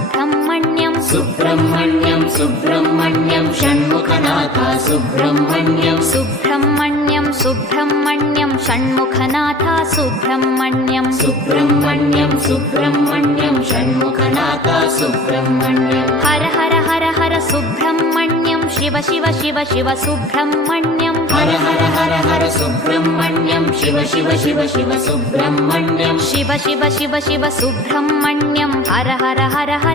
Subrahmanyam Subrahmanyam Subrahmanyam Shanmukhanath Subrahmanyam Subrahmanyam Subrahmanyam Shanmukhanath Subrahmanyam Subrahmanyam Subrahmanyam Shanmukhanath Subrahmanyam Har Har Har Har Subrahmanyam Shiva Shiva Shiva Shiva Subrahmanyam Har Har Har Har Subrahmanyam Shiva Shiva Shiva Shiva Subrahmanyam Shiva Shiva Shiva Shiva Subrahmanyam Har Har Har Har